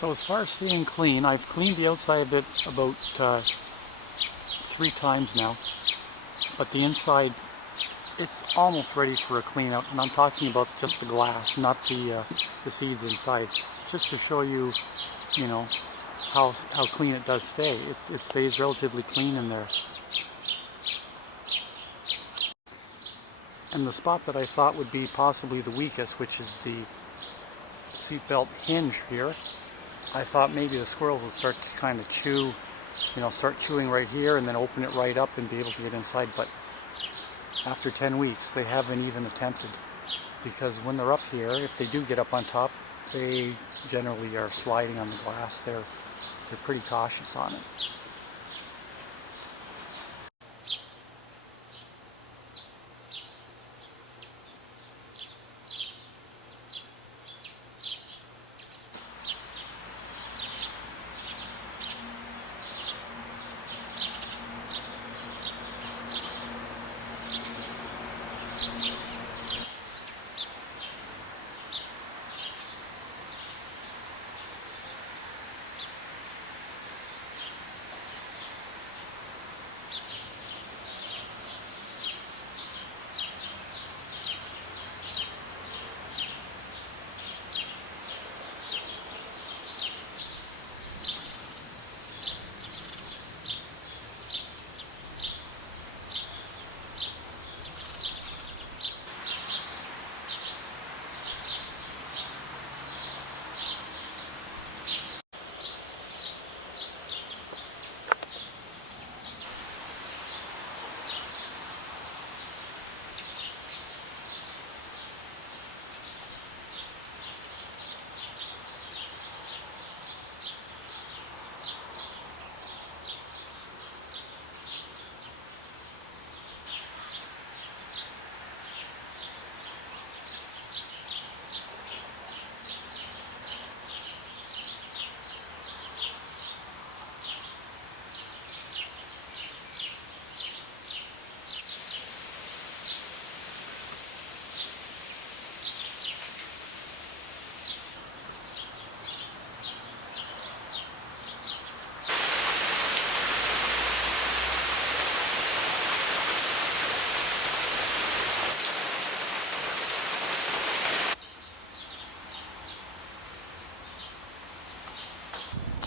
So as far as staying clean, I've cleaned the outside of it about 3 times now, but the inside, it's almost ready for a clean out, and I'm talking about just the glass, not the seeds inside, just to show you, you know, how clean it does stay. It stays relatively clean in there. And the spot that I thought would be possibly the weakest, which is the seatbelt hinge here, I thought maybe the squirrels would start to kind of chew, you know, start chewing right here and then open it right up and be able to get inside. But after 10 weeks, they haven't even attempted, because when they're up here, if they do get up on top, they generally are sliding on the glass. They're pretty cautious on it.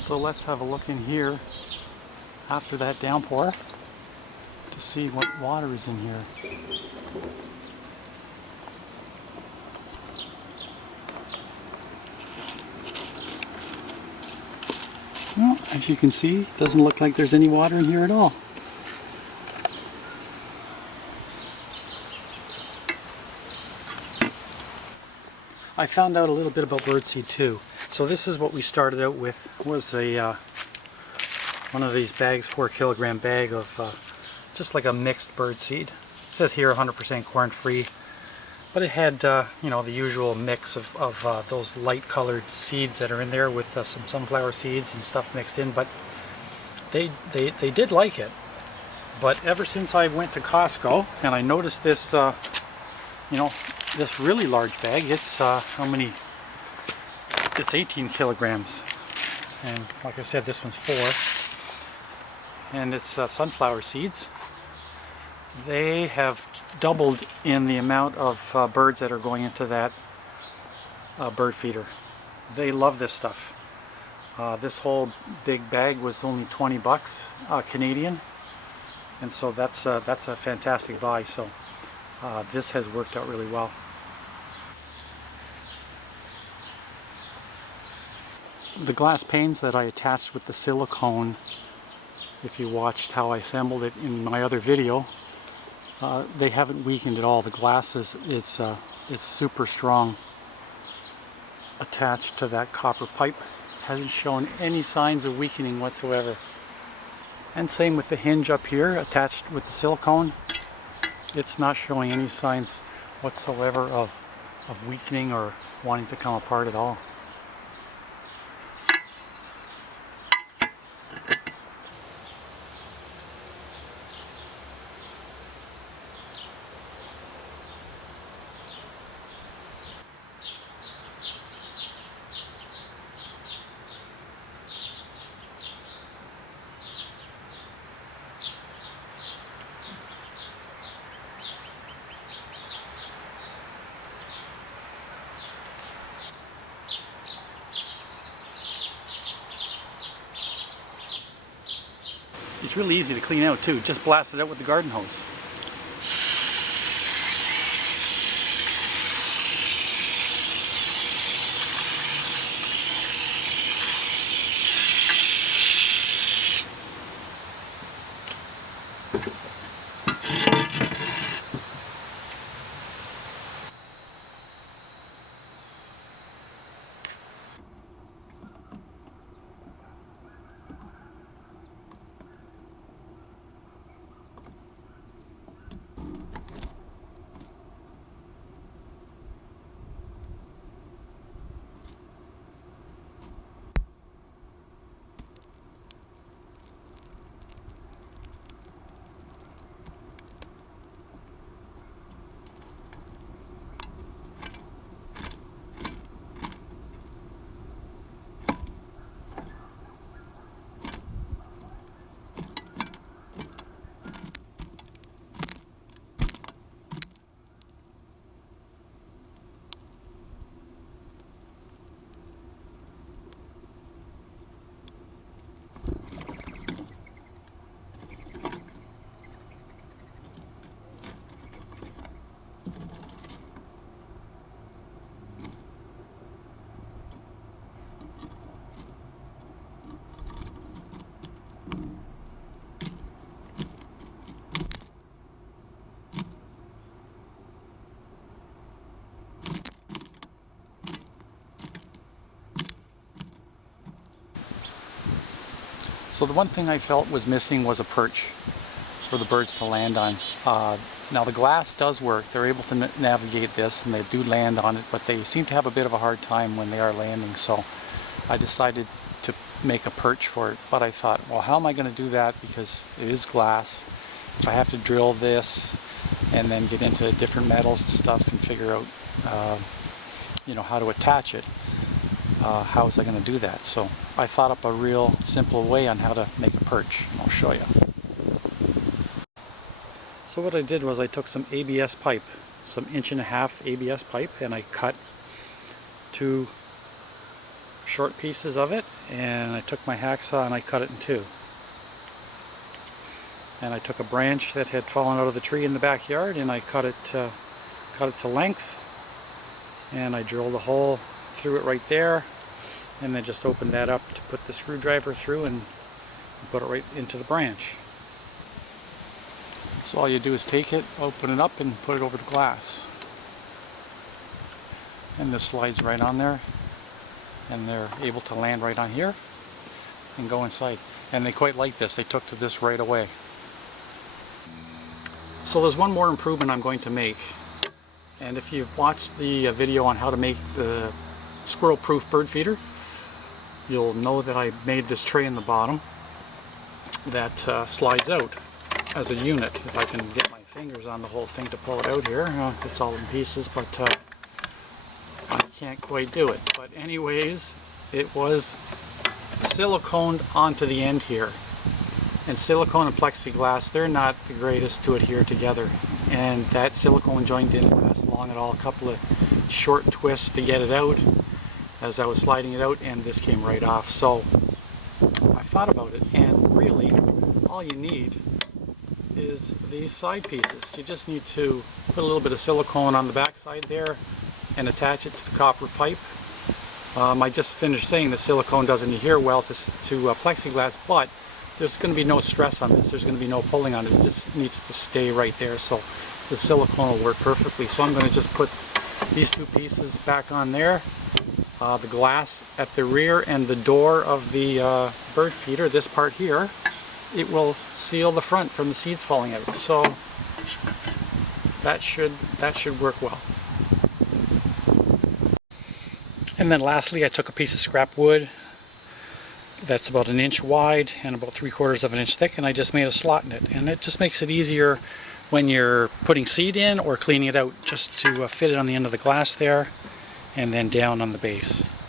So let's have a look in here after that downpour to see what water is in here. Well, as you can see, it doesn't look like there's any water in here at all. I found out a little bit about birdseed too. So this is what we started out with, was a one of these bags, 4 kilogram bag of just like a mixed birdseed. It says here 100% corn free, but it had you know, the usual mix of those light colored seeds that are in there with some sunflower seeds and stuff mixed in. But they did like it. But ever since I went to Costco and I noticed this you know, this really large bag, it's how many? It's 18 kilograms, and like I said, this one's 4, and it's sunflower seeds. They have doubled in the amount of birds that are going into that bird feeder. They love this stuff. This whole big bag was only 20 bucks Canadian, and so that's a fantastic buy. So this has worked out really well. The glass panes that I attached with the silicone, if you watched how I assembled it in my other video, they haven't weakened at all. The glass it's super strong attached to that copper pipe. Hasn't shown any signs of weakening whatsoever. And same with the hinge up here attached with the silicone. It's not showing any signs whatsoever of weakening or wanting to come apart at all. It's really easy to clean out too. Just blast it out with the garden hose. So the one thing I felt was missing was a perch for the birds to land on. Now the glass does work. They're able to navigate this and they do land on it, but they seem to have a bit of a hard time when they are landing. So I decided to make a perch for it. But I thought, well, how am I going to do that? Because it is glass. If I have to drill this and then get into different metals and stuff and figure out, you know, how to attach it, how was I going to do that? So I thought up a real simple way on how to make a perch. I'll show you. So what I did was I took some ABS pipe, some 1.5 inch ABS pipe, and I cut 2 short pieces of it, and I took my hacksaw and I cut it in 2. And I took a branch that had fallen out of the tree in the backyard and I cut it to length, and I drilled a hole through it right there, and then just opened that up to put the screwdriver through and put it right into the branch. So all you do is take it, open it up, and put it over the glass. And this slides right on there, and they're able to land right on here and go inside. And they quite like this. They took to this right away. So there's one more improvement I'm going to make. And if you've watched the video on how to make the squirrel-proof bird feeder, you'll know that I made this tray in the bottom that slides out as a unit. If I can get my fingers on the whole thing to pull it out here, it's all in pieces, but I can't quite do it. But anyways, it was siliconed onto the end here. And silicone and plexiglass, they're not the greatest to adhere together. And that silicone joint didn't last long at all. A couple of short twists to get it out as I was sliding it out, and this came right off. So I thought about it, and really all you need is these side pieces. You just need to put a little bit of silicone on the back side there and attach it to the copper pipe. I just finished saying that silicone doesn't adhere well to plexiglass, but there's going to be no stress on this. There's going to be no pulling on it. It just needs to stay right there. So the silicone will work perfectly. So I'm going to just put these 2 pieces back on there. The glass at the rear and the door of the bird feeder, this part here, it will seal the front from the seeds falling out. So that should work well. And then lastly, I took a piece of scrap wood that's about 1 inch wide and about 3/4 of an inch thick, and I just made a slot in it. And it just makes it easier when you're putting seed in or cleaning it out, just to fit it on the end of the glass there and then down on the base.